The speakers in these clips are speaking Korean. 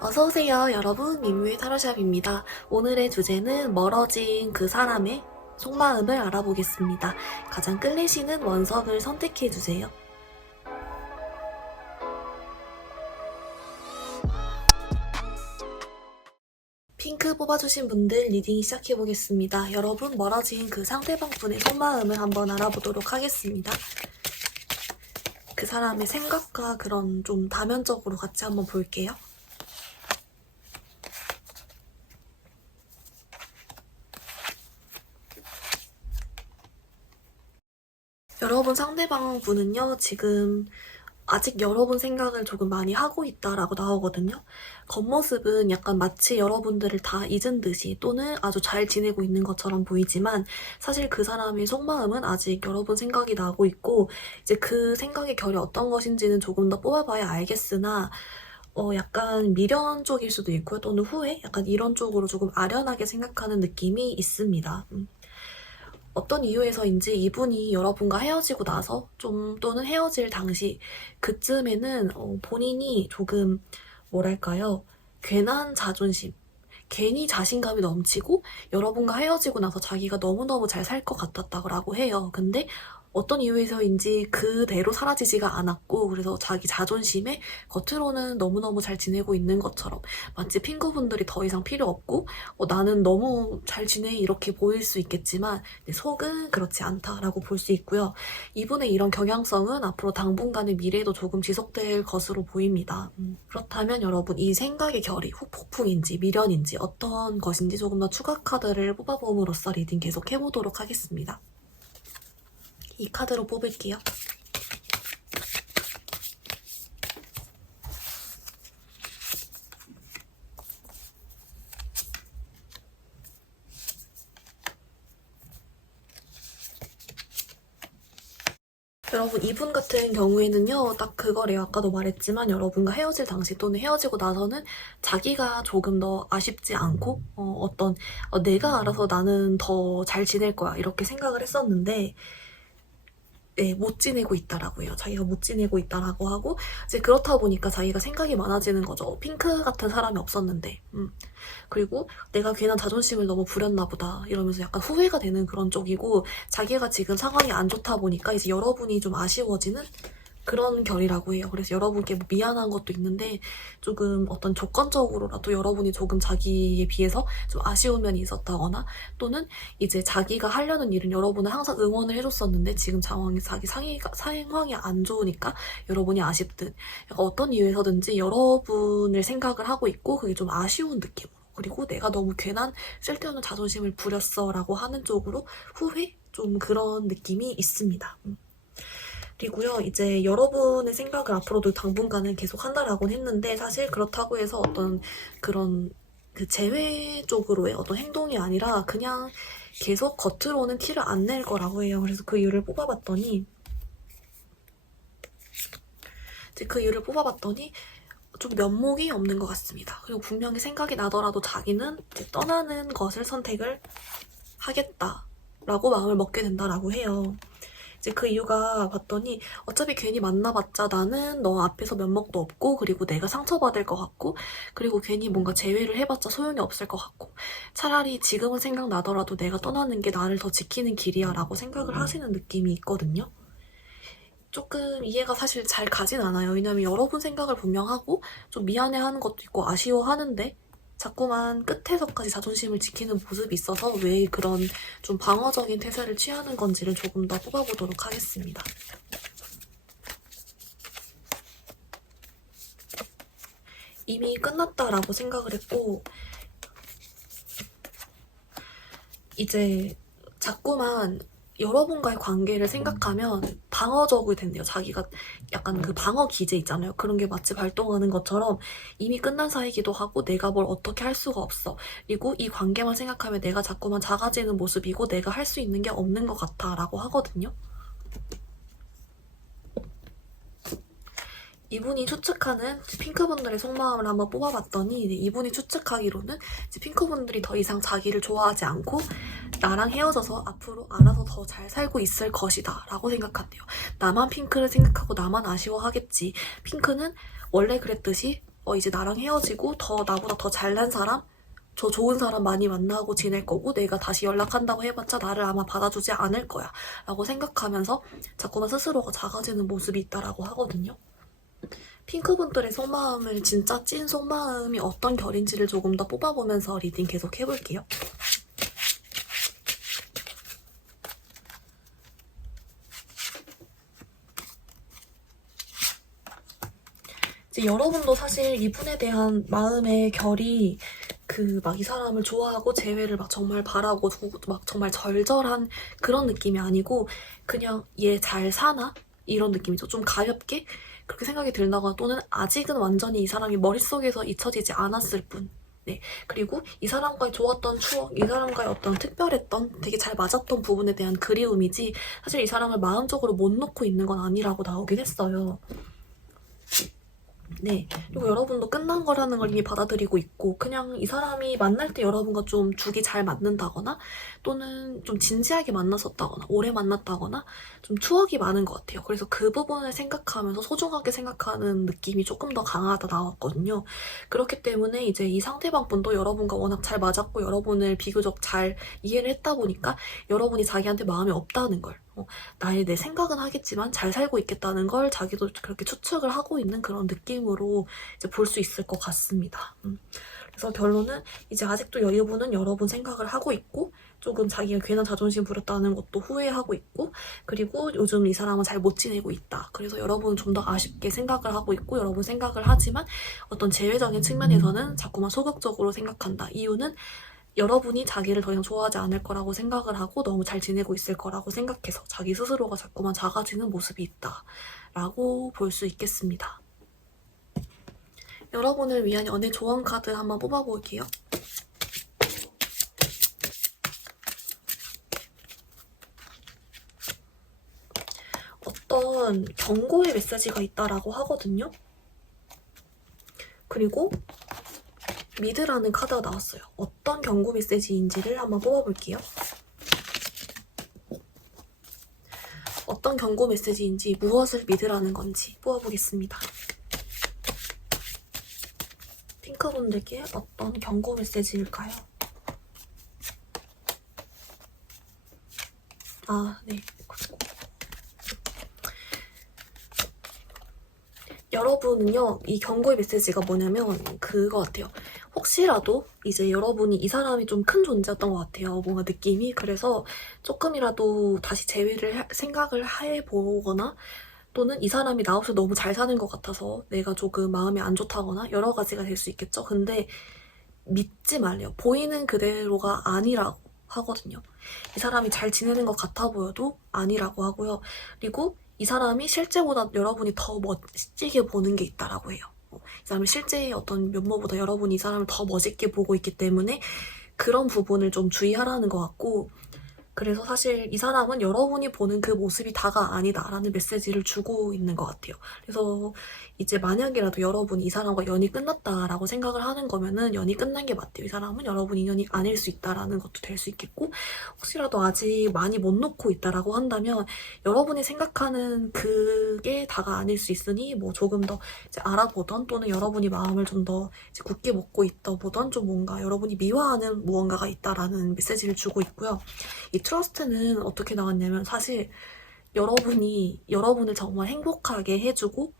어서오세요, 여러분. 민무의 타로샵입니다. 오늘의 주제는 멀어진 그 사람의 속마음을 알아보겠습니다. 가장 끌리시는 원석을 선택해주세요. 핑크 뽑아주신 분들 리딩 시작해보겠습니다. 여러분, 멀어진 그 상대방 분의 속마음을 한번 알아보도록 하겠습니다. 그 사람의 생각과 그런 좀 다면적으로 같이 한번 볼게요. 여러분 상대방 분은요, 지금 아직 여러분 생각을 조금 많이 하고 있다라고 나오거든요. 겉모습은 약간 마치 여러분들을 다 잊은 듯이 또는 아주 잘 지내고 있는 것처럼 보이지만 사실 그 사람의 속마음은 아직 여러분 생각이 나고 있고 이제 그 생각의 결이 어떤 것인지는 조금 더 뽑아봐야 알겠으나 약간 미련 쪽일 수도 있고요. 또는 후회? 약간 이런 쪽으로 조금 아련하게 생각하는 느낌이 있습니다. 어떤 이유에서인지 이분이 여러분과 헤어지고 나서 또는 헤어질 당시 그쯤에는 본인이 조금 뭐랄까요? 괜한 자존심, 괜히 자신감이 넘치고 여러분과 헤어지고 나서 자기가 너무너무 잘 살 것 같았다고 해요. 근데 어떤 이유에서인지 그대로 사라지지가 않았고 그래서 자기 자존심에 겉으로는 너무너무 잘 지내고 있는 것처럼 마치 핑크분들이 더 이상 필요 없고 나는 너무 잘 지내 이렇게 보일 수 있겠지만 속은 그렇지 않다라고 볼 수 있고요. 이분의 이런 경향성은 앞으로 당분간의 미래에도 조금 지속될 것으로 보입니다. 그렇다면 여러분 이 생각의 결이 후폭풍인지 미련인지 어떤 것인지 조금 더 추가 카드를 뽑아봄으로써 리딩 계속 해보도록 하겠습니다. 이 카드로 뽑을게요. 여러분 이분 같은 경우에는요 딱 그거래요. 아까도 말했지만 여러분과 헤어질 당시 또는 헤어지고 나서는 자기가 조금 더 아쉽지 않고 내가 알아서 나는 더 잘 지낼 거야 이렇게 생각을 했었는데 네, 못 지내고 있다라고 해요. 자기가 못 지내고 있다라고 하고 이제 그렇다 보니까 자기가 생각이 많아지는 거죠. 핑크 같은 사람이 없었는데 그리고 내가 괜한 자존심을 너무 부렸나 보다 이러면서 약간 후회가 되는 그런 쪽이고 자기가 지금 상황이 안 좋다 보니까 이제 여러분이 좀 아쉬워지는 그런 결이라고 해요. 그래서 여러분께 뭐 미안한 것도 있는데 조금 어떤 조건적으로라도 여러분이 조금 자기에 비해서 좀 아쉬운 면이 있었다거나 또는 이제 자기가 하려는 일은 여러분은 항상 응원을 해줬었는데 지금 상황이 안 좋으니까 여러분이 아쉽든 약간 어떤 이유에서든지 여러분을 생각을 하고 있고 그게 좀 아쉬운 느낌. 그리고 내가 너무 괜한 쓸데없는 자존심을 부렸어 라고 하는 쪽으로 후회? 좀 그런 느낌이 있습니다. 그리고요, 이제 여러분의 생각을 앞으로도 당분간은 계속 한다라고는 했는데, 사실 그렇다고 해서 어떤 그런 그 재회 쪽으로의 어떤 행동이 아니라 그냥 계속 겉으로는 티를 안 낼 거라고 해요. 그래서 그 이유를 뽑아봤더니, 좀 면목이 없는 것 같습니다. 그리고 분명히 생각이 나더라도 자기는 이제 떠나는 것을 선택을 하겠다라고 마음을 먹게 된다라고 해요. 이제 그 이유가 봤더니 어차피 괜히 만나봤자 나는 너 앞에서 면목도 없고 그리고 내가 상처받을 것 같고 그리고 괜히 뭔가 재회를 해봤자 소용이 없을 것 같고 차라리 지금은 생각나더라도 내가 떠나는 게 나를 더 지키는 길이야 라고 생각을 하시는 느낌이 있거든요. 조금 이해가 사실 잘 가진 않아요. 왜냐면 여러분 생각을 분명 하고 좀 미안해하는 것도 있고 아쉬워하는데 자꾸만 끝에서까지 자존심을 지키는 모습이 있어서 왜 그런 좀 방어적인 태세를 취하는 건지를 조금 더 뽑아보도록 하겠습니다. 이미 끝났다라고 생각을 했고 이제 자꾸만 여러분과의 관계를 생각하면 방어적이 된대요. 자기가 약간 그 방어 기제 있잖아요. 그런 게 마치 발동하는 것처럼 이미 끝난 사이기도 하고 내가 뭘 어떻게 할 수가 없어. 그리고 이 관계만 생각하면 내가 자꾸만 작아지는 모습이고 내가 할 수 있는 게 없는 것 같아 라고 하거든요. 이분이 추측하는 핑크분들의 속마음을 한번 뽑아봤더니 이분이 추측하기로는 핑크분들이 더 이상 자기를 좋아하지 않고 나랑 헤어져서 앞으로 알아서 더 잘 살고 있을 것이다 라고 생각한대요. 나만 핑크를 생각하고 나만 아쉬워하겠지. 핑크는 원래 그랬듯이 이제 나랑 헤어지고 더 나보다 더 잘난 사람, 저 좋은 사람 많이 만나고 지낼 거고 내가 다시 연락한다고 해봤자 나를 아마 받아주지 않을 거야 라고 생각하면서 자꾸만 스스로가 작아지는 모습이 있다라고 하거든요. 핑크분들의 속마음을 진짜 찐 속마음이 어떤 결인지를 조금 더 뽑아보면서 리딩 계속 해볼게요. 이제 여러분도 사실 이분에 대한 마음의 결이 막 이 사람을 좋아하고 재회를 막 정말 바라고 막 정말 절절한 그런 느낌이 아니고 그냥 얘 잘 사나? 이런 느낌이죠. 좀 가볍게 그렇게 생각이 들다거나 또는 아직은 완전히 이 사람이 머릿속에서 잊혀지지 않았을 뿐. 네. 그리고 이 사람과의 좋았던 추억, 이 사람과의 어떤 특별했던 되게 잘 맞았던 부분에 대한 그리움이지 사실 이 사람을 마음적으로 못 놓고 있는 건 아니라고 나오긴 했어요. 네. 그리고 여러분도 끝난 거라는 걸 이미 받아들이고 있고 그냥 이 사람이 만날 때 여러분과 좀 죽이 잘 맞는다거나 또는 좀 진지하게 만났었다거나 오래 만났다거나 좀 추억이 많은 것 같아요. 그래서 그 부분을 생각하면서 소중하게 생각하는 느낌이 조금 더 강하다 나왔거든요. 그렇기 때문에 이제 이 상대방 분도 여러분과 워낙 잘 맞았고 여러분을 비교적 잘 이해를 했다 보니까 여러분이 자기한테 마음이 없다는 걸 내 생각은 하겠지만 잘 살고 있겠다는 걸 자기도 그렇게 추측을 하고 있는 그런 느낌으로 이제 볼 수 있을 것 같습니다. 그래서 결론은 이제 아직도 여유분은 여러분 생각을 하고 있고 조금 자기가 괜한 자존심 부렸다는 것도 후회하고 있고 그리고 요즘 이 사람은 잘 못 지내고 있다. 그래서 여러분은 좀 더 아쉽게 생각을 하고 있고 여러분 생각을 하지만 어떤 재회적인 측면에서는 자꾸만 소극적으로 생각한다. 이유는 여러분이 자기를 더 이상 좋아하지 않을 거라고 생각을 하고 너무 잘 지내고 있을 거라고 생각해서 자기 스스로가 자꾸만 작아지는 모습이 있다라고 볼 수 있겠습니다. 여러분을 위한 연애 조언 카드 한번 뽑아볼게요. 어떤 경고의 메시지가 있다라고 하거든요. 그리고 미드라는 카드가 나왔어요. 어떤 경고 메시지인지를 한번 뽑아볼게요. 어떤 경고 메시지인지 무엇을 믿으라는 건지 뽑아보겠습니다. 핑크분들께 어떤 경고 메시지일까요? 네. 여러분은요, 이 경고의 메시지가 뭐냐면 그거 같아요. 혹시라도 이제 여러분이 이 사람이 좀 큰 존재였던 것 같아요. 뭔가 느낌이. 그래서 조금이라도 다시 재회를 생각을 해보거나 또는 이 사람이 나 없이 너무 잘 사는 것 같아서 내가 조금 마음이 안 좋다거나 여러 가지가 될 수 있겠죠. 근데 믿지 말래요. 보이는 그대로가 아니라고 하거든요. 이 사람이 잘 지내는 것 같아 보여도 아니라고 하고요. 그리고 이 사람이 실제보다 여러분이 더 멋지게 보는 게 있다라고 해요. 이 사람이 실제의 어떤 면모보다 여러분이 이 사람을 더 멋있게 보고 있기 때문에 그런 부분을 좀 주의하라는 것 같고 그래서 사실 이 사람은 여러분이 보는 그 모습이 다가 아니다라는 메시지를 주고 있는 것 같아요. 그래서 이제 만약이라도 여러분이 이 사람과 연이 끝났다라고 생각을 하는 거면은 연이 끝난 게 맞대요. 이 사람은 여러분 인연이 아닐 수 있다라는 것도 될 수 있겠고 혹시라도 아직 많이 못 놓고 있다라고 한다면 여러분이 생각하는 그게 다가 아닐 수 있으니 뭐 조금 더 이제 알아보던 또는 여러분이 마음을 좀 더 굳게 먹고 있다 보던 좀 뭔가 여러분이 미워하는 무언가가 있다라는 메시지를 주고 있고요. 이 트러스트는 어떻게 나왔냐면 사실 여러분이 여러분을 정말 행복하게 해주고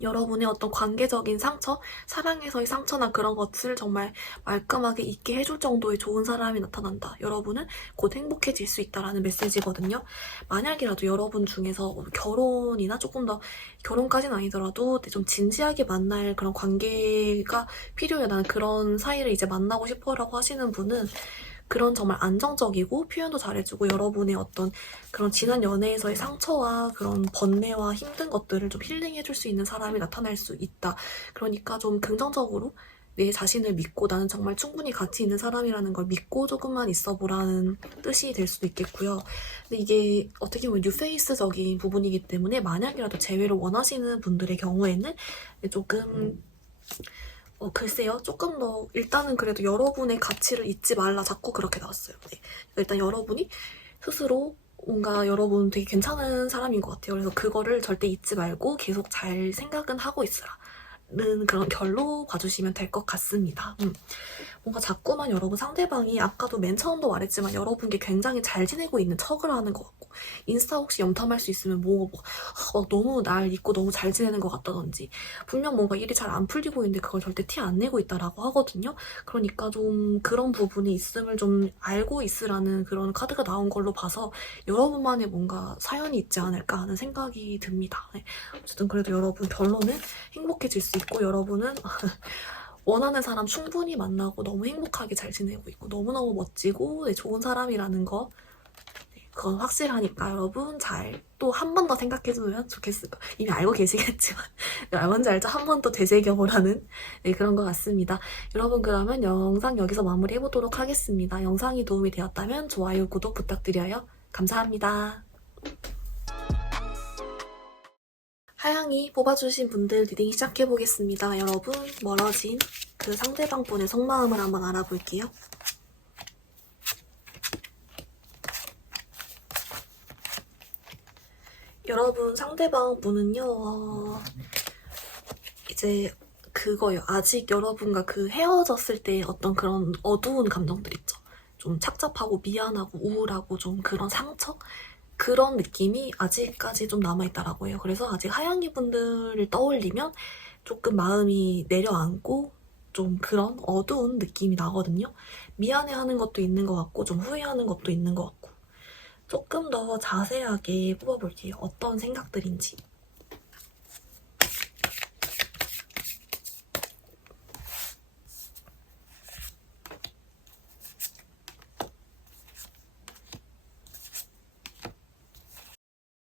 여러분의 어떤 관계적인 상처, 사랑에서의 상처나 그런 것을 정말 말끔하게 잊게 해줄 정도의 좋은 사람이 나타난다. 여러분은 곧 행복해질 수 있다라는 메시지거든요. 만약이라도 여러분 중에서 결혼이나 조금 더 결혼까지는 아니더라도 좀 진지하게 만날 그런 관계가 필요해. 나는 그런 사이를 이제 만나고 싶어라고 하시는 분은 그런 정말 안정적이고 표현도 잘해주고 여러분의 어떤 그런 지난 연애에서의 상처와 그런 번뇌와 힘든 것들을 좀 힐링해줄 수 있는 사람이 나타날 수 있다. 그러니까 좀 긍정적으로 내 자신을 믿고 나는 정말 충분히 가치 있는 사람이라는 걸 믿고 조금만 있어보라는 뜻이 될 수도 있겠고요. 근데 이게 어떻게 보면 뉴페이스적인 부분이기 때문에 만약이라도 재회를 원하시는 분들의 경우에는 조금 글쎄요. 조금 더 일단은 그래도 여러분의 가치를 잊지 말라 자꾸 그렇게 나왔어요. 네. 일단 여러분이 스스로 뭔가 여러분 되게 괜찮은 사람인 것 같아요. 그래서 그거를 절대 잊지 말고 계속 잘 생각은 하고 있으라 그런 결로 봐주시면 될 것 같습니다. 뭔가 자꾸만 여러분 상대방이 아까도 맨 처음도 말했지만 여러분께 굉장히 잘 지내고 있는 척을 하는 것 같고 인스타 혹시 염탐할 수 있으면 너무 날 잊고 너무 잘 지내는 것 같다든지 분명 뭔가 일이 잘 안 풀리고 있는데 그걸 절대 티 안 내고 있다라고 하거든요. 그러니까 좀 그런 부분이 있음을 좀 알고 있으라는 그런 카드가 나온 걸로 봐서 여러분만의 뭔가 사연이 있지 않을까 하는 생각이 듭니다. 네. 어쨌든 그래도 여러분 결론은 행복해질 수 있고 여러분은 원하는 사람 충분히 만나고 너무 행복하게 잘 지내고 있고 너무너무 멋지고 좋은 사람이라는 거 그건 확실하니까 여러분 잘 또 한 번 더 생각해주면 좋겠어요. 이미 알고 계시겠지만 뭔지 알죠? 한 번 더 되새겨보라는 그런 것 같습니다. 여러분 그러면 영상 여기서 마무리해보도록 하겠습니다. 영상이 도움이 되었다면 좋아요, 구독 부탁드려요. 감사합니다. 하양이 뽑아주신 분들 리딩 시작해보겠습니다. 여러분 멀어진 그 상대방분의 속마음을 한번 알아볼게요. 여러분 상대방 분은요 이제 그거요. 아직 여러분과 그 헤어졌을 때 어떤 그런 어두운 감정들 있죠. 좀 착잡하고 미안하고 우울하고 좀 그런 상처? 그런 느낌이 아직까지 좀 남아있다라고 해요. 그래서 아직 하양이 분들을 떠올리면 조금 마음이 내려앉고 좀 그런 어두운 느낌이 나거든요. 미안해하는 것도 있는 것 같고 좀 후회하는 것도 있는 것 같고 조금 더 자세하게 뽑아볼게요. 어떤 생각들인지.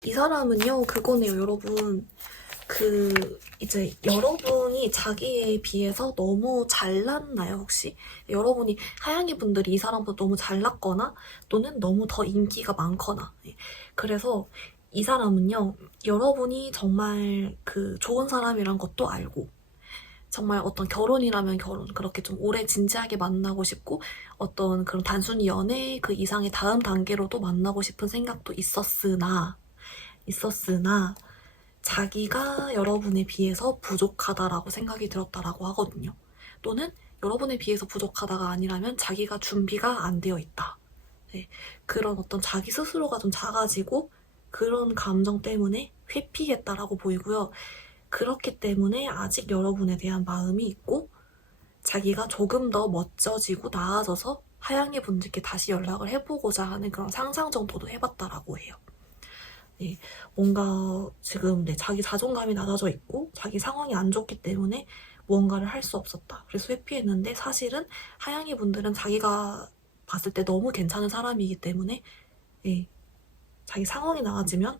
이 사람은요, 그거네요, 여러분. 이제 여러분이 자기에 비해서 너무 잘났나요, 혹시? 여러분이 하양이 분들이 이 사람보다 너무 잘났거나 또는 너무 더 인기가 많거나. 그래서 이 사람은요, 여러분이 정말 좋은 사람이란 것도 알고 정말 어떤 결혼이라면 결혼, 그렇게 좀 오래 진지하게 만나고 싶고 어떤 그런 단순히 연애 그 이상의 다음 단계로도 만나고 싶은 생각도 있었으나 자기가 여러분에 비해서 부족하다라고 생각이 들었다라고 하거든요. 또는 여러분에 비해서 부족하다가 아니라면 자기가 준비가 안 되어 있다. 네, 그런 어떤 자기 스스로가 좀 작아지고 그런 감정 때문에 회피했다라고 보이고요. 그렇기 때문에 아직 여러분에 대한 마음이 있고 자기가 조금 더 멋져지고 나아져서 하양이 분들께 다시 연락을 해보고자 하는 그런 상상 정도도 해봤다라고 해요. 네, 뭔가 지금 자기 자존감이 낮아져 있고 자기 상황이 안 좋기 때문에 무언가를 할 수 없었다. 그래서 회피했는데 사실은 하양이 분들은 자기가 봤을 때 너무 괜찮은 사람이기 때문에 자기 상황이 나아지면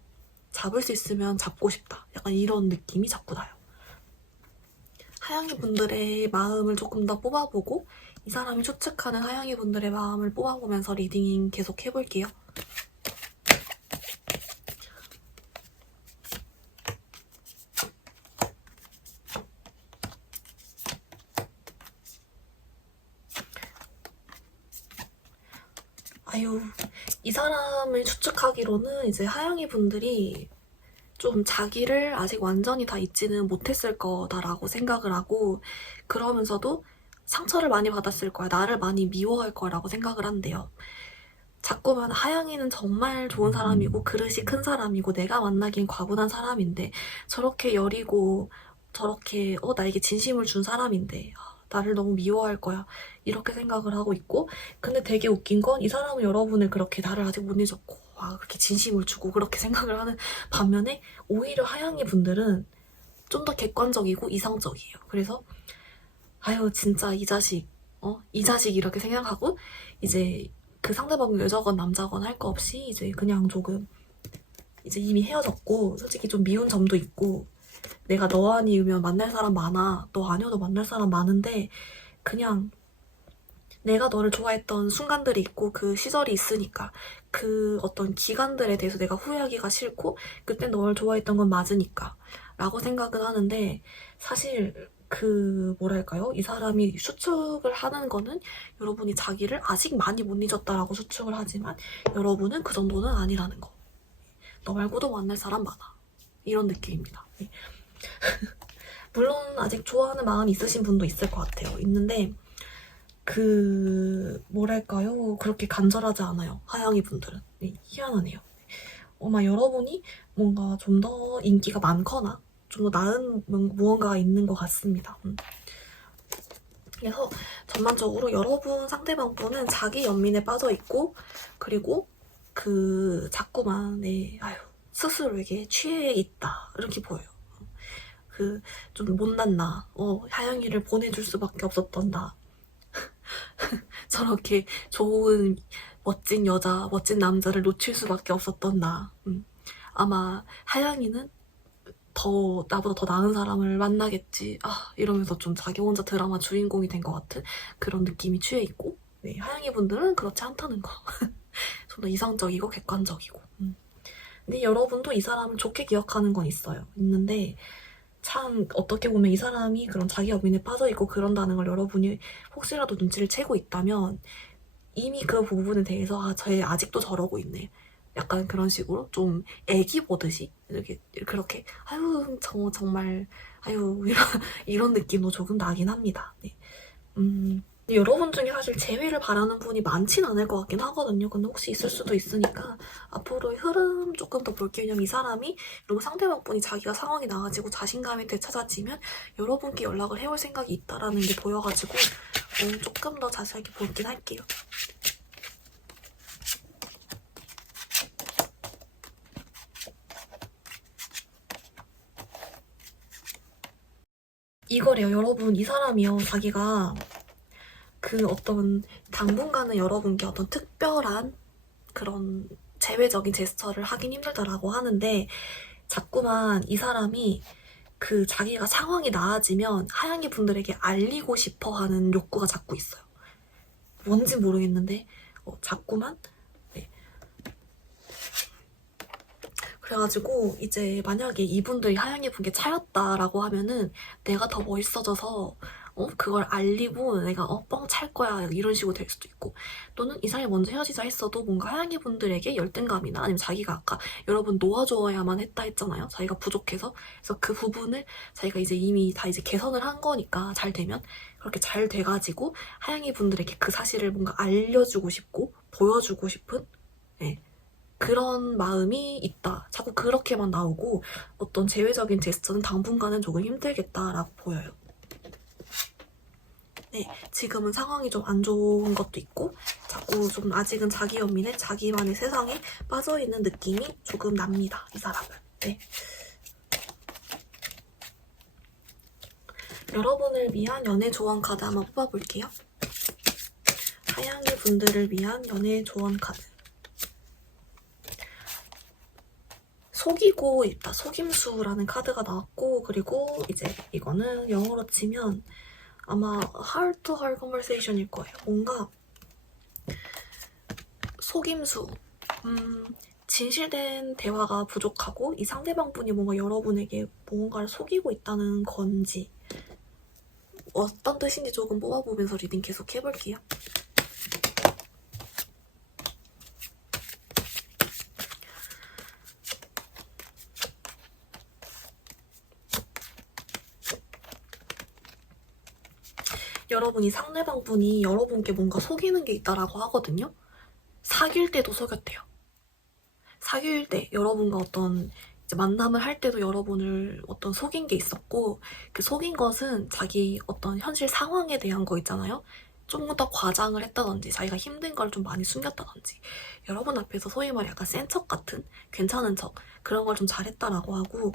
잡을 수 있으면 잡고 싶다. 약간 이런 느낌이 자꾸 나요. 하양이 분들의 마음을 조금 더 뽑아보고 이 사람이 추측하는 하양이 분들의 마음을 뽑아보면서 리딩 계속 해볼게요. 이 사람을 추측하기로는 이제 하양이 분들이 좀 자기를 아직 완전히 다 잊지는 못했을 거다라고 생각을 하고 그러면서도 상처를 많이 받았을 거야. 나를 많이 미워할 거라고 생각을 한대요. 자꾸만 하양이는 정말 좋은 사람이고 그릇이 큰 사람이고 내가 만나긴 과분한 사람인데 저렇게 여리고 저렇게 나에게 진심을 준 사람인데 나를 너무 미워할 거야. 이렇게 생각을 하고 있고 근데 되게 웃긴 건 이 사람은 여러분을 그렇게 나를 아직 못 잊었고 그렇게 진심을 주고 그렇게 생각을 하는 반면에 오히려 하양이 분들은 좀 더 객관적이고 이성적이에요. 그래서 진짜 이 자식 이렇게 생각하고 이제 그 상대방이 여자건 남자건 할 거 없이 이제 그냥 조금 이제 이미 헤어졌고 솔직히 좀 미운 점도 있고 내가 너 아니면 만날 사람 많아. 너 아니어도 만날 사람 많은데 그냥 내가 너를 좋아했던 순간들이 있고 그 시절이 있으니까 그 어떤 기간들에 대해서 내가 후회하기가 싫고 그때 너를 좋아했던 건 맞으니까 라고 생각은 하는데 사실 뭐랄까요? 이 사람이 추측을 하는 거는 여러분이 자기를 아직 많이 못 잊었다라고 추측을 하지만 여러분은 그 정도는 아니라는 거. 너 말고도 만날 사람 많아. 이런 느낌입니다. 물론 아직 좋아하는 마음이 있으신 분도 있을 것 같아요. 있는데 뭐랄까요? 그렇게 간절하지 않아요. 하양이 분들은. 네, 희한하네요. 아마 여러분이 뭔가 좀 더 인기가 많거나 좀 더 나은 무언가가 있는 것 같습니다. 그래서 전반적으로 여러분 상대방 분은 자기 연민에 빠져 있고, 그리고 자꾸만 스스로에게 취해 있다 이렇게 보여요. 좀 못난 나, 하영이를 보내줄 수밖에 없었던 나, 저렇게 좋은 멋진 여자, 멋진 남자를 놓칠 수밖에 없었던 나. 아마 하영이는 나보다 더 나은 사람을 만나겠지. 이러면서 좀 자기 혼자 드라마 주인공이 된 것 같은 그런 느낌이 취해 있고, 네, 하영이 분들은 그렇지 않다는 거. 좀 더 이성적이고 객관적이고. 근데 여러분도 이 사람을 좋게 기억하는 건 있는데, 참 어떻게 보면 이 사람이 그런 자기 연민에 빠져있고 그런다는 걸 여러분이 혹시라도 눈치를 채고 있다면 이미 그 부분에 대해서 쟤 아직도 저러고 있네, 약간 그런 식으로 좀 애기 보듯이 이렇게 그렇게 정말 이런 느낌도 조금 나긴 합니다. 네. 근데 여러분 중에 사실 재회를 바라는 분이 많진 않을 것 같긴 하거든요. 근데 혹시 있을 수도 있으니까 앞으로의 흐름 조금 더 볼게요. 왜냐면 이 사람이, 그리고 상대방 분이 자기가 상황이 나아지고 자신감이 되찾아지면 여러분께 연락을 해올 생각이 있다라는 게 보여가지고 조금 더 자세하게 볼긴 할게요. 이거래요. 여러분, 이 사람이요, 자기가 어떤 당분간은 여러분께 어떤 특별한 그런 재외적인 제스처를 하긴 힘들다라고 하는데, 자꾸만 이 사람이 자기가 상황이 나아지면 하양이 분들에게 알리고 싶어 하는 욕구가 자꾸 있어요. 뭔진 모르겠는데 자꾸만. 네. 그래가지고 이제 만약에 이분들이 하양이 분께 차였다라고 하면은 내가 더 멋있어져서 그걸 알리고 내가 뻥 찰 거야 이런 식으로 될 수도 있고, 또는 이 사람이 먼저 헤어지자 했어도 뭔가 하양이 분들에게 열등감이나 아니면 자기가 아까 여러분 놓아줘야만 했다 했잖아요. 자기가 부족해서. 그래서 그 부분을 자기가 이제 이미 다 이제 개선을 한 거니까 잘 되면 그렇게 잘 돼가지고 하양이 분들에게 그 사실을 뭔가 알려주고 싶고 보여주고 싶은, 네, 그런 마음이 있다. 자꾸 그렇게만 나오고 어떤 재외적인 제스처는 당분간은 조금 힘들겠다라고 보여요. 네, 지금은 상황이 좀 안 좋은 것도 있고 자꾸 좀 아직은 자기 연민에 자기만의 세상에 빠져있는 느낌이 조금 납니다, 이 사람은. 네. 여러분을 위한 연애 조언 카드 한번 뽑아볼게요. 하양이 분들을 위한 연애 조언 카드. 속이고 있다, 속임수라는 카드가 나왔고, 그리고 이제 이거는 영어로 치면 아마 heart to heart conversation일 거예요. 뭔가 속임수, 진실된 대화가 부족하고 이 상대방 분이 뭔가 여러분에게 뭔가를 속이고 있다는 건지 어떤 뜻인지 조금 뽑아보면서 리딩 계속 해볼게요. 여러분이 상대방 분이 여러분께 뭔가 속이는 게 있다라고 하거든요. 사귈 때도 속였대요. 사귈 때 여러분과 어떤 이제 만남을 할 때도 여러분을 어떤 속인 게 있었고, 그 속인 것은 자기 어떤 현실 상황에 대한 거 있잖아요. 좀 더 과장을 했다든지 자기가 힘든 걸 좀 많이 숨겼다든지 여러분 앞에서 소위 말해 약간 센 척 같은, 괜찮은 척, 그런 걸 좀 잘했다라고 하고,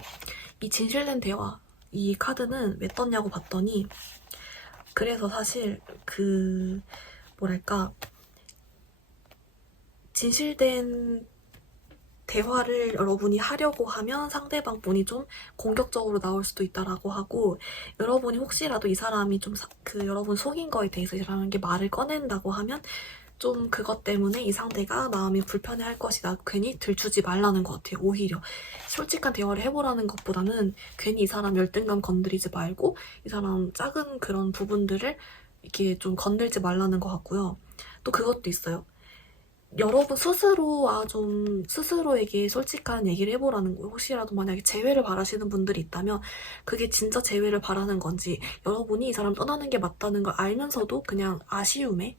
이 진실된 대화, 이 카드는 왜 떴냐고 봤더니, 그래서 사실 뭐랄까, 진실된 대화를 여러분이 하려고 하면 상대방 분이 좀 공격적으로 나올 수도 있다라고 하고, 여러분이 혹시라도 이 사람이 좀 여러분 속인 거에 대해서 이 사람에게 말을 꺼낸다고 하면 좀 그것 때문에 이 상대가 마음이 불편해할 것이다. 괜히 들추지 말라는 것 같아요. 오히려 솔직한 대화를 해보라는 것보다는 괜히 이 사람 열등감 건드리지 말고 이 사람 작은 그런 부분들을 이렇게 좀 건들지 말라는 것 같고요. 또 그것도 있어요. 여러분 좀 스스로에게 솔직한 얘기를 해보라는 거예요. 혹시라도 만약에 재회를 바라시는 분들이 있다면 그게 진짜 재회를 바라는 건지, 여러분이 이 사람 떠나는 게 맞다는 걸 알면서도 그냥 아쉬움에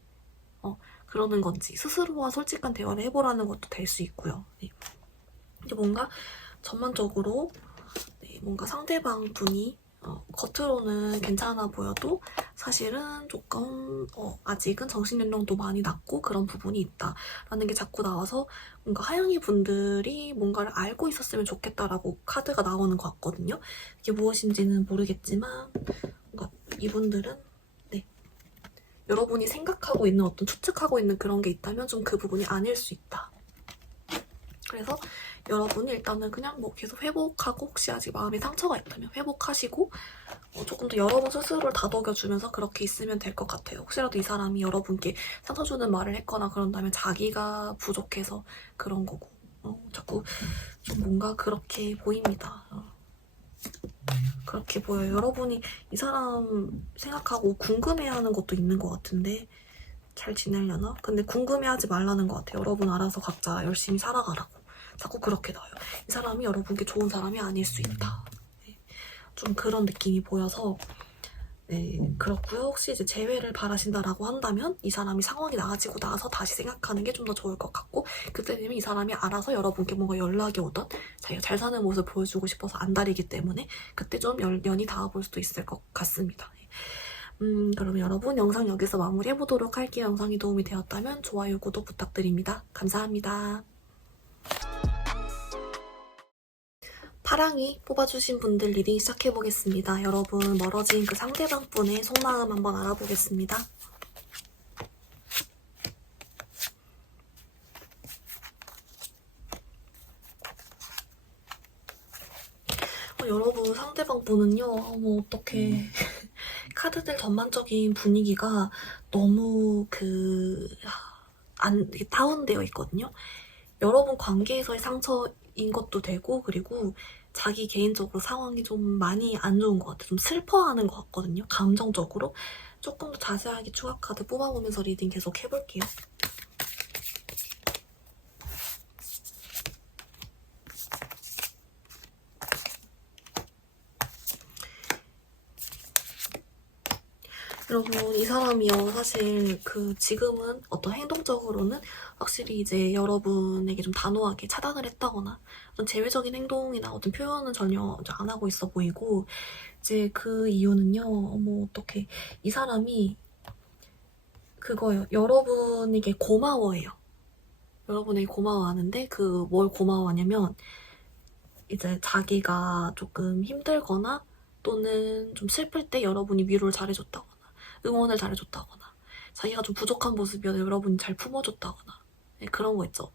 그러는 건지 스스로와 솔직한 대화를 해보라는 것도 될 수 있고요. 네. 이게 뭔가 전반적으로 뭔가 상대방 분이 겉으로는 괜찮아 보여도 사실은 조금 아직은 정신연령도 많이 낮고 그런 부분이 있다라는 게 자꾸 나와서 뭔가 하영이 분들이 뭔가를 알고 있었으면 좋겠다라고 카드가 나오는 것 같거든요. 이게 무엇인지는 모르겠지만 뭔가 이분들은 여러분이 생각하고 있는 어떤 추측하고 있는 그런 게 있다면 좀 그 부분이 아닐 수 있다. 그래서 여러분이 일단은 그냥 뭐 계속 회복하고, 혹시 아직 마음에 상처가 있다면 회복하시고 조금 더 여러분 스스로를 다독여주면서 그렇게 있으면 될 것 같아요. 혹시라도 이 사람이 여러분께 상처 주는 말을 했거나 그런다면 자기가 부족해서 그런 거고 자꾸 좀 뭔가 그렇게 보입니다. 그렇게 보여요. 여러분이 이 사람 생각하고 궁금해하는 것도 있는 것 같은데 잘 지내려나? 근데 궁금해하지 말라는 것 같아요. 여러분 알아서 각자 열심히 살아가라고. 자꾸 그렇게 나와요. 이 사람이 여러분께 좋은 사람이 아닐 수 있다. 네. 좀 그런 느낌이 보여서 그렇고요. 혹시 이제 재회를 바라신다라고 한다면 이 사람이 상황이 나아지고 나서 다시 생각하는 게 좀 더 좋을 것 같고, 그때 되면 이 사람이 알아서 여러분께 뭔가 연락이 오던 자기가 잘 사는 모습을 보여주고 싶어서 안달이기 때문에 그때 좀 연이 닿아볼 수도 있을 것 같습니다. 그럼 여러분 영상 여기서 마무리해보도록 할게요. 영상이 도움이 되었다면 좋아요, 구독 부탁드립니다. 감사합니다. 파랑이 뽑아주신 분들 리딩 시작해보겠습니다. 여러분 멀어진 그 상대방 분의 속마음 한번 알아보겠습니다. 여러분 상대방 분은요, 어떡해. 카드들 전반적인 분위기가 너무 다운되어 있거든요. 여러분 관계에서의 상처인 것도 되고, 그리고 자기 개인적으로 상황이 좀 많이 안 좋은 것 같아요. 좀 슬퍼하는 것 같거든요. 감정적으로. 조금 더 자세하게 추가 카드 뽑아보면서 리딩 계속 해볼게요. 여러분 이 사람이요, 사실 지금은 어떤 행동적으로는 확실히 이제 여러분에게 좀 단호하게 차단을 했다거나 어떤 제외적인 행동이나 어떤 표현은 전혀 안 하고 있어 보이고, 이제 그 이유는요, 어떡해, 이 사람이 그거예요. 여러분에게 고마워해요. 여러분에게 고마워하는데 뭘 고마워하냐면 이제 자기가 조금 힘들거나 또는 좀 슬플 때 여러분이 위로를 잘해줬다거나 응원을 잘해줬다거나 자기가 좀 부족한 모습이어도 여러분이 잘 품어줬다거나 그런 거 있죠.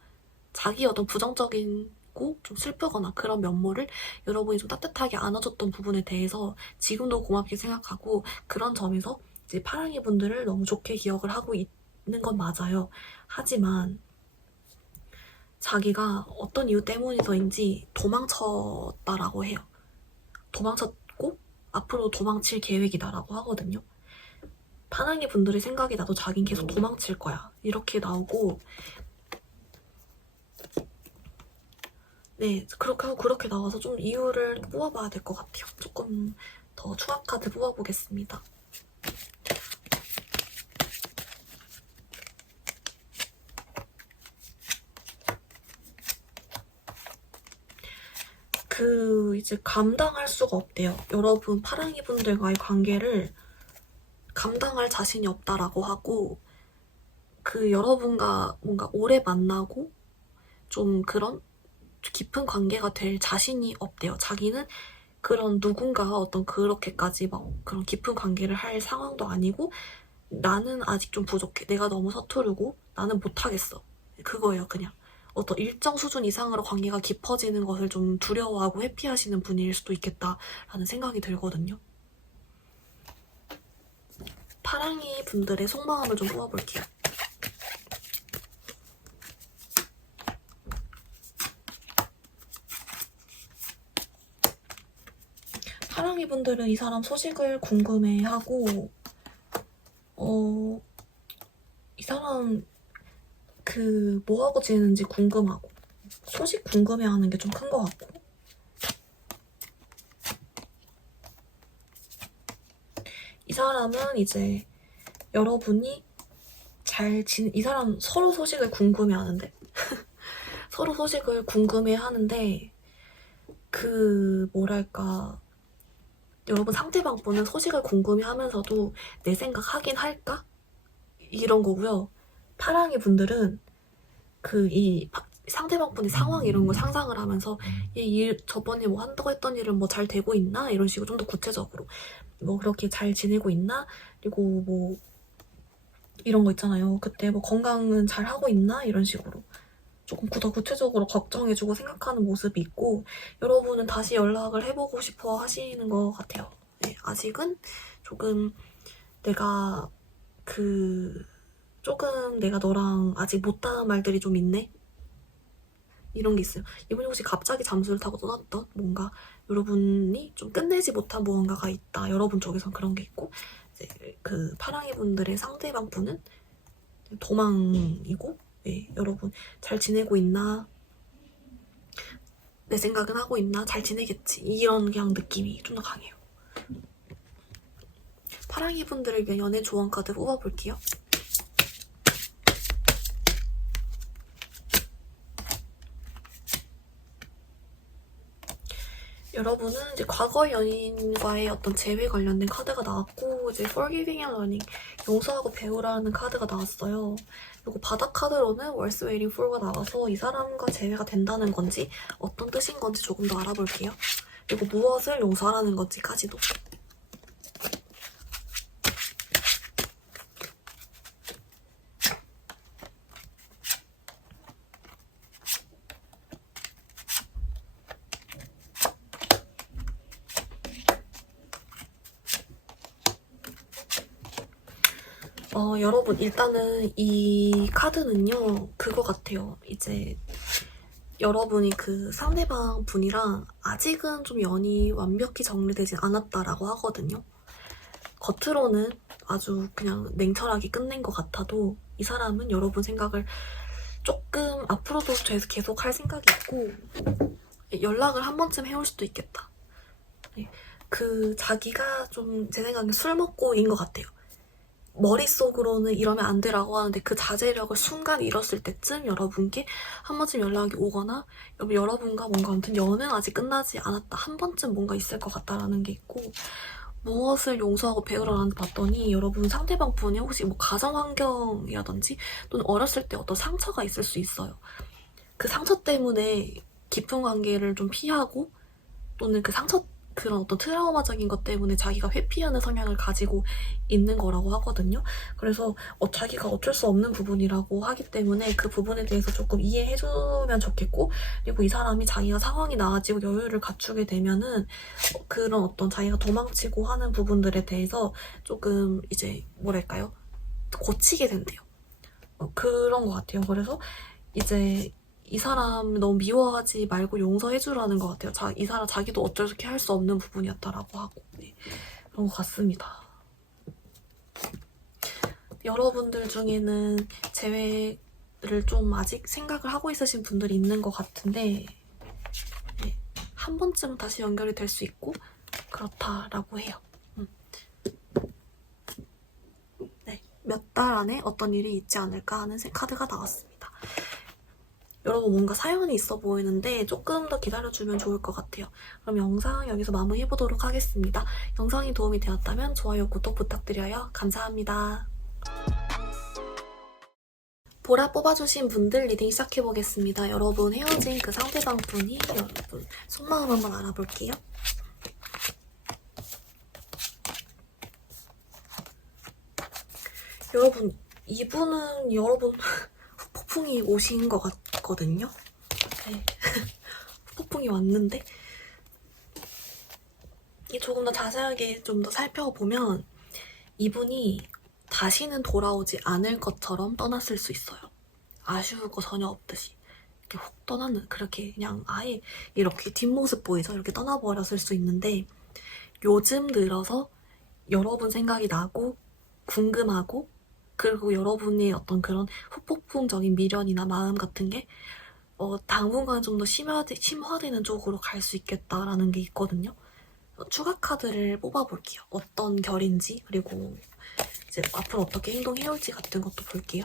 자기 어떤 부정적이고 좀 슬프거나 그런 면모를 여러분이 좀 따뜻하게 안아줬던 부분에 대해서 지금도 고맙게 생각하고, 그런 점에서 이제 파랑이 분들을 너무 좋게 기억을 하고 있는 건 맞아요. 하지만 자기가 어떤 이유 때문에서인지 도망쳤다라고 해요. 도망쳤고 앞으로 도망칠 계획이다라고 하거든요. 파랑이 분들의 생각이 나도 자긴 계속 도망칠 거야, 이렇게 나오고, 네, 그렇게 나와서 좀 이유를 뽑아봐야 될 것 같아요. 조금 더 추가 카드 뽑아보겠습니다. 이제 감당할 수가 없대요. 여러분 파랑이 분들과의 관계를 감당할 자신이 없다라고 하고, 여러분과 뭔가 오래 만나고 좀 그런 깊은 관계가 될 자신이 없대요. 자기는 그런 누군가와 어떤 그렇게까지 막 그런 깊은 관계를 할 상황도 아니고, 나는 아직 좀 부족해, 내가 너무 서투르고 나는 못하겠어, 그거예요. 그냥 어떤 일정 수준 이상으로 관계가 깊어지는 것을 좀 두려워하고 회피하시는 분일 수도 있겠다라는 생각이 들거든요. 파랑이 분들의 속마음을 좀 뽑아볼게요. 파랑이 분들은 이 사람 소식을 궁금해하고 이 사람 뭐 하고 지내는지 궁금하고 소식 궁금해하는 게 좀 큰 것 같고, 이 사람은 이제 여러분이 이 사람 서로 소식을 궁금해하는데 서로 소식을 궁금해하는데 뭐랄까, 여러분 상대방 분은 소식을 궁금해하면서도 내 생각 하긴 할까? 이런 거고요. 파랑이 분들은 상대방 분의 상황 이런 걸 상상을 하면서 저번에 뭐 한다고 했던 일은 뭐 잘 되고 있나? 이런 식으로 좀 더 구체적으로 뭐 그렇게 잘 지내고 있나? 그리고 뭐 이런 거 있잖아요. 그때 뭐 건강은 잘 하고 있나? 이런 식으로 조금 더 구체적으로 걱정해주고 생각하는 모습이 있고, 여러분은 다시 연락을 해보고 싶어 하시는 것 같아요. 네, 아직은 조금 내가 조금 내가 너랑 아직 못다한 말들이 좀 있네? 이런 게 있어요. 이분이 혹시 갑자기 잠수를 타고 떠났던 뭔가 여러분이 좀 끝내지 못한 무언가가 있다. 여러분 쪽에선 그런 게 있고, 이제 파랑이 분들의 상대방 분은 도망이고, 네, 여러분 잘 지내고 있나? 내 생각은 하고 있나? 잘 지내겠지. 이런 그냥 느낌이 좀 더 강해요. 파랑이 분들을 위한 연애 조언 카드 뽑아볼게요. 여러분은 이제 과거 연인과의 어떤 재회 관련된 카드가 나왔고, 이제 forgiving and learning, 용서하고 배우라는 카드가 나왔어요. 그리고 바닥 카드로는 worth waiting for가 나와서 이 사람과 재회가 된다는 건지 어떤 뜻인 건지 조금 더 알아볼게요. 그리고 무엇을 용서하라는 건지까지도. 여러분 일단은 이 카드는요 그거 같아요. 이제 여러분이 상대방 분이랑 아직은 좀 연이 완벽히 정리되진 않았다라고 하거든요. 겉으로는 아주 그냥 냉철하게 끝낸 것 같아도 이 사람은 여러분 생각을 조금 앞으로도 계속 할 생각이 있고, 연락을 한 번쯤 해올 수도 있겠다. 자기가 좀 제 생각엔 술 먹고인 것 같아요. 머릿속으로는 이러면 안 되라고 하는데 그 자제력을 순간 잃었을 때쯤 여러분께 한 번쯤 연락이 오거나, 여러분과 뭔가 아무튼 연은 아직 끝나지 않았다, 한 번쯤 뭔가 있을 것 같다라는 게 있고, 무엇을 용서하고 배우라는데 봤더니 여러분 상대방 분이 혹시 뭐 가정 환경이라든지 또는 어렸을 때 어떤 상처가 있을 수 있어요. 그 상처 때문에 깊은 관계를 좀 피하고, 또는 그런 어떤 트라우마적인 것 때문에 자기가 회피하는 성향을 가지고 있는 거라고 하거든요. 그래서 자기가 어쩔 수 없는 부분이라고 하기 때문에 그 부분에 대해서 조금 이해해주면 좋겠고, 그리고 이 사람이 자기가 상황이 나아지고 여유를 갖추게 되면은 그런 어떤 자기가 도망치고 하는 부분들에 대해서 조금 이제 뭐랄까요? 고치게 된대요. 그런 것 같아요. 그래서 이제 이 사람 너무 미워하지 말고 용서해주라는 것 같아요. 이 사람 자기도 어쩔 수 할 수 없는 부분이었다라고 하고, 네, 그런 것 같습니다. 여러분들 중에는 재회를 좀 아직 생각을 하고 있으신 분들이 있는 것 같은데, 네, 한 번쯤은 다시 연결이 될 수 있고 그렇다라고 해요. 네, 몇 달 안에 어떤 일이 있지 않을까 하는 카드가 나왔습니다. 여러분 뭔가 사연이 있어 보이는데 조금 더 기다려주면 좋을 것 같아요. 그럼 영상 여기서 마무리해보도록 하겠습니다. 영상이 도움이 되었다면 좋아요, 구독 부탁드려요. 감사합니다. 보라 뽑아주신 분들 리딩 시작해보겠습니다. 여러분 헤어진 그 상대방 분이 여러분 속마음 한번 알아볼게요. 여러분 이분은 여러분 폭풍이 오신 것 같거든요. 네. 폭풍이 왔는데 조금 더 자세하게 좀 더 살펴보면 이분이 다시는 돌아오지 않을 것처럼 떠났을 수 있어요. 아쉬울 거 전혀 없듯이 이렇게 훅 떠나는, 그렇게 그냥 아예 이렇게 뒷모습 보이죠? 이렇게 떠나버렸을 수 있는데, 요즘 들어서 여러분 생각이 나고 궁금하고 그리고 여러분의 어떤 그런 후폭풍적인 미련이나 마음 같은 게 당분간 좀 더 심화되는 쪽으로 갈 수 있겠다라는 게 있거든요. 추가 카드를 뽑아볼게요. 어떤 결인지, 그리고 이제 앞으로 어떻게 행동해올지 같은 것도 볼게요.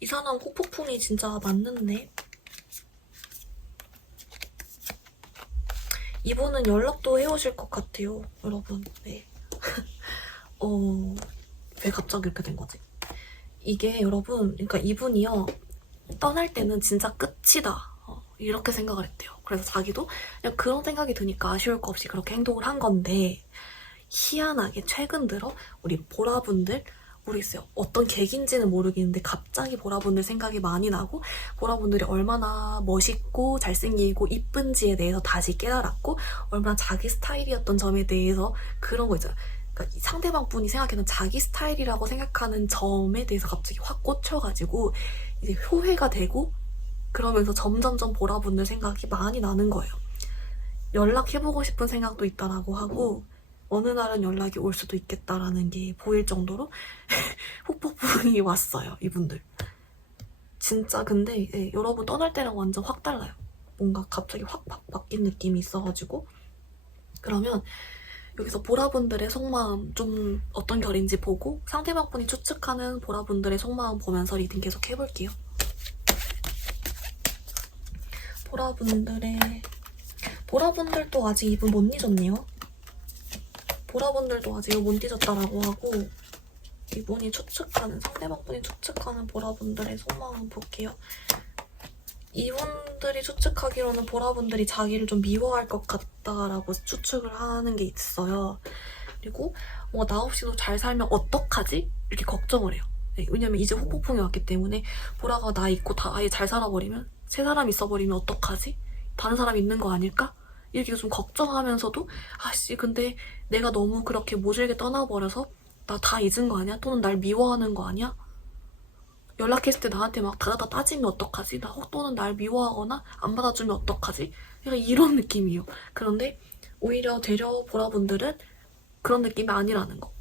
이 사람 후폭풍이 진짜 맞는데? 이분은 연락도 해오실 것 같아요, 여러분. 네. 왜 갑자기 이렇게 된 거지? 이게 여러분, 그러니까 이분이요, 떠날 때는 진짜 끝이다. 이렇게 생각을 했대요. 그래서 자기도 그냥 그런 생각이 드니까 아쉬울 거 없이 그렇게 행동을 한 건데, 희한하게 최근 들어 우리 보라분들, 모르겠어요. 어떤 계기인지는 모르겠는데 갑자기 보라분들 생각이 많이 나고, 보라분들이 얼마나 멋있고 잘생기고 이쁜지에 대해서 다시 깨달았고, 얼마나 자기 스타일이었던 점에 대해서 그런 거 있잖아요. 그러니까 상대방 분이 생각하는 자기 스타일이라고 생각하는 점에 대해서 갑자기 확 꽂혀가지고 이제 효회가 되고, 그러면서 점점점 보라분들 생각이 많이 나는 거예요. 연락해보고 싶은 생각도 있다라고 하고, 어느 날은 연락이 올 수도 있겠다라는 게 보일 정도로 후폭풍이 왔어요, 이분들. 진짜 근데 여러분 떠날 때랑 완전 확 달라요. 뭔가 갑자기 확 바뀐 느낌이 있어가지고. 그러면 여기서 보라분들의 속마음 좀 어떤 결인지 보고 상대방 분이 추측하는 보라분들의 속마음 보면서 리딩 계속 해볼게요. 보라분들도 아직 이분 못 잊었네요. 보라분들도 아직 못 잊었다라고 하고, 이분이 추측하는, 상대방 분이 추측하는 보라분들의 속마음 볼게요. 이분들이 추측하기로는 보라분들이 자기를 좀 미워할 것 같다라고 추측을 하는 게 있어요. 그리고 나 없이도 잘 살면 어떡하지? 이렇게 걱정을 해요. 네, 왜냐면 이제 후폭풍이 왔기 때문에 보라가 나 있고 다 아예 잘 살아버리면, 새 사람 있어버리면 어떡하지? 다른 사람 있는 거 아닐까? 이렇게 좀 걱정하면서도 아씨 근데 내가 너무 그렇게 모질게 떠나버려서 나 다 잊은 거 아니야? 또는 날 미워하는 거 아니야? 연락했을 때 나한테 막 다다다 따지면 어떡하지? 또는 날 미워하거나 안 받아주면 어떡하지? 약간 이런 느낌이에요. 그런데 오히려 되려 보라분들은 그런 느낌이 아니라는 거.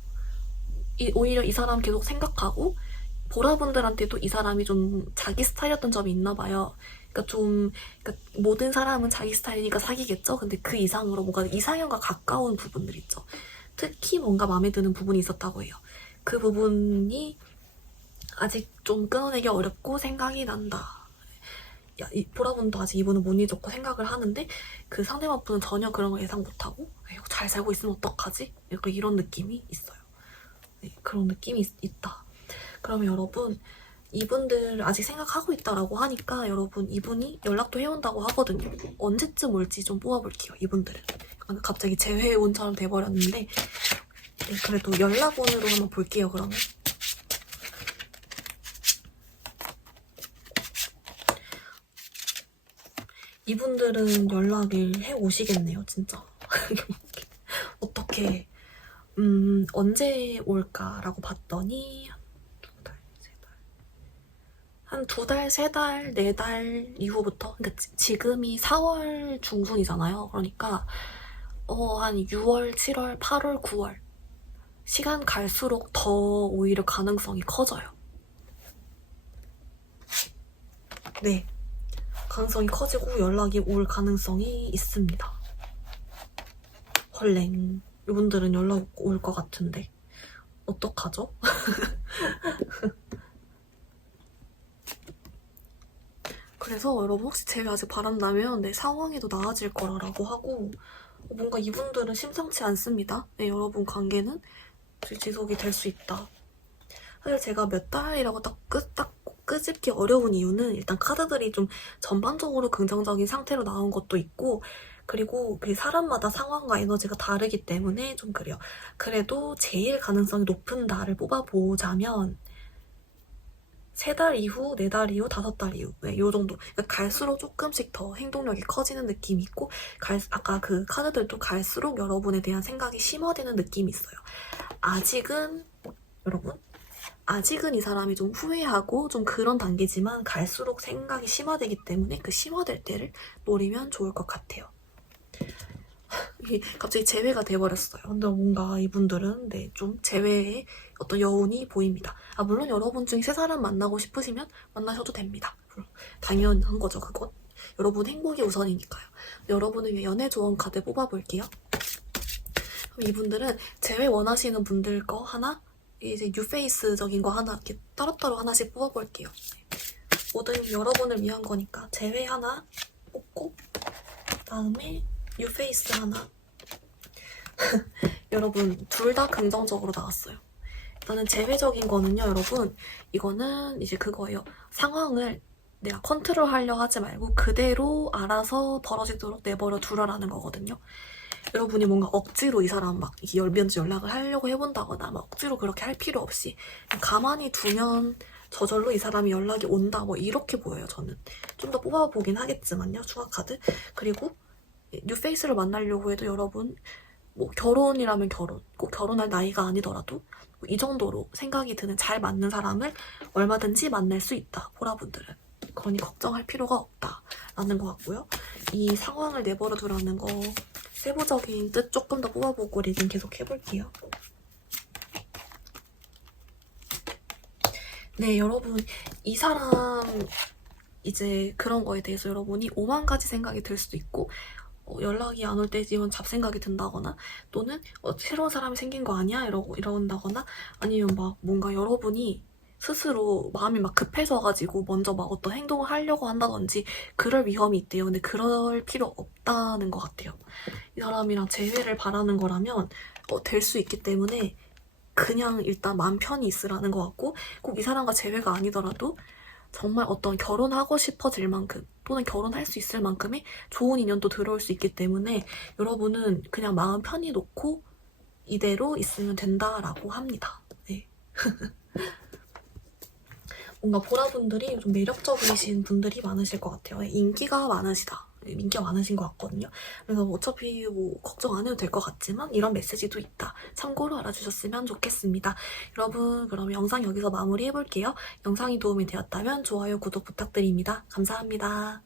오히려 이 사람 계속 생각하고 보라분들한테도 이 사람이 좀 자기 스타일이었던 점이 있나 봐요. 그러니까 모든 사람은 자기 스타일이니까 사귀겠죠? 근데 그 이상으로 뭔가 이상형과 가까운 부분들 있죠. 특히 뭔가 마음에 드는 부분이 있었다고 해요. 그 부분이 아직 좀 끊어내기 어렵고 생각이 난다. 보라분도 아직 이분은 못 잊었고 생각을 하는데, 그 상대방 분은 전혀 그런 걸 예상 못하고 잘 살고 있으면 어떡하지? 약간 이런 느낌이 있어요. 네, 그런 느낌이 있다. 그러면 여러분, 이분들 아직 생각하고 있다라고 하니까 여러분 이분이 연락도 해온다고 하거든요. 언제쯤 올지 좀 뽑아볼게요, 이분들은. 약간 갑자기 재회온처럼 돼버렸는데, 네, 그래도 연락원으로 한번 볼게요, 그러면. 이분들은 연락을 해오시겠네요, 진짜. 어떻게 언제 올까라고 봤더니 한 2달, 3달, 4달 이후부터, 그러니까 지금이 4월 중순이잖아요. 그러니까 한 6월, 7월, 8월, 9월 시간 갈수록 더 오히려 가능성이 커져요. 네, 가능성이 커지고 연락이 올 가능성이 있습니다. 헐랭, 이분들은 연락 올 것 같은데 어떡하죠? 그래서 여러분 혹시 제가 아직 바란다면 내 상황이 더 나아질 거라고 하고, 뭔가 이분들은 심상치 않습니다. 네, 여러분 관계는 지속이 될 수 있다. 사실 제가 몇 달이라고 딱 끄집기 어려운 이유는 일단 카드들이 좀 전반적으로 긍정적인 상태로 나온 것도 있고, 그리고 그 사람마다 상황과 에너지가 다르기 때문에 좀 그래요. 그래도 제일 가능성이 높은 달을 뽑아보자면 3달 이후, 4달 이후, 5달 이후, 네, 요 정도. 그러니까 갈수록 조금씩 더 행동력이 커지는 느낌이 있고, 아까 그 카드들도 갈수록 여러분에 대한 생각이 심화되는 느낌이 있어요. 아직은 이 사람이 좀 후회하고 좀 그런 단계지만 갈수록 생각이 심화되기 때문에 그 심화될 때를 노리면 좋을 것 같아요. 사람이 갑자기 제외가 돼버렸어요. 근데 뭔가 이분들은 네, 좀 제외의 어떤 여운이 보입니다. 아, 물론 여러분 중에 새 사람 만나고 싶으시면 만나셔도 됩니다. 당연한 거죠, 그건. 여러분 행복이 우선이니까요. 여러분을 위해 연애 조언 카드 뽑아볼게요. 그럼 이분들은 제외 원하시는 분들 거 하나, 이제 뉴페이스적인 거 하나 이렇게 따로따로 하나씩 뽑아볼게요. 모든 여러분을 위한 거니까 제외 하나 뽑고 그다음에 뉴페이스 하나. 여러분 둘 다 긍정적으로 나왔어요. 일단은 제외적인 거는요, 여러분 이거는 이제 그거예요. 상황을 내가 컨트롤하려 하지 말고 그대로 알아서 벌어지도록 내버려 두라라는 거거든요. 여러분이 뭔가 억지로 이 사람 막 먼저 연락을 하려고 해본다거나 막 억지로 그렇게 할 필요 없이 그냥 가만히 두면 저절로 이 사람이 연락이 온다 뭐 이렇게 보여요. 저는 좀 더 뽑아보긴 하겠지만요, 추가 카드. 그리고 뉴페이스를 만나려고 해도 여러분 뭐 결혼이라면 결혼, 꼭 결혼할 나이가 아니더라도 뭐이 정도로 생각이 드는 잘 맞는 사람을 얼마든지 만날 수 있다, 보라분들은. 그러니 걱정할 필요가 없다라는 것 같고요. 이 상황을 내버려 두라는 거 세부적인 뜻 조금 더 뽑아보고 리딩 계속 해볼게요. 네, 여러분 이 사람 이제 그런 거에 대해서 여러분이 5만 가지 생각이 들 수도 있고 연락이 안 올 때지만 잡생각이 든다거나 또는 새로운 사람이 생긴 거 아니야? 이런다거나 아니면 막 뭔가 여러분이 스스로 마음이 막 급해져가지고 먼저 막 어떤 행동을 하려고 한다든지 그럴 위험이 있대요. 근데 그럴 필요 없다는 것 같아요. 이 사람이랑 재회를 바라는 거라면 될 수 있기 때문에 그냥 일단 마음 편히 있으라는 것 같고, 꼭 이 사람과 재회가 아니더라도 정말 어떤 결혼하고 싶어질 만큼 또는 결혼할 수 있을 만큼의 좋은 인연도 들어올 수 있기 때문에 여러분은 그냥 마음 편히 놓고 이대로 있으면 된다라고 합니다. 네. 뭔가 보라분들이 좀 매력적이신 분들이 많으실 것 같아요. 인기가 많으시다. 인기가 많으신 것 같거든요. 그래서 어차피 뭐 걱정 안 해도 될 것 같지만 이런 메시지도 있다. 참고로 알아주셨으면 좋겠습니다. 여러분, 그럼 영상 여기서 마무리해볼게요. 영상이 도움이 되었다면 좋아요, 구독 부탁드립니다. 감사합니다.